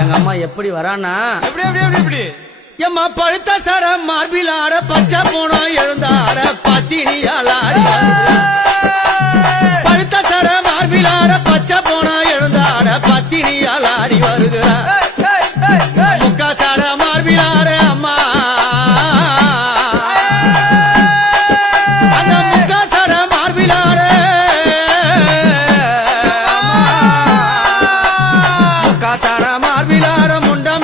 எங்க அம்மா எப்படி வரானா எப்படி எப்படி எப்படி எப்படி எம்மா பழுத்த சட மார்பிலாட பச்சை போனோம் எழுந்தாட பத்தினியாளாடி பழுத்த சட மார்பிலாட பச்சை போனோம் எழுந்தாட பத்தினியாளாடி வருகிறா முக்கா சட மார்பிலாட அம்மா அந்த முக்கா சட மார்பிலாட முக்கா சட மார்பிலாட முண்டம்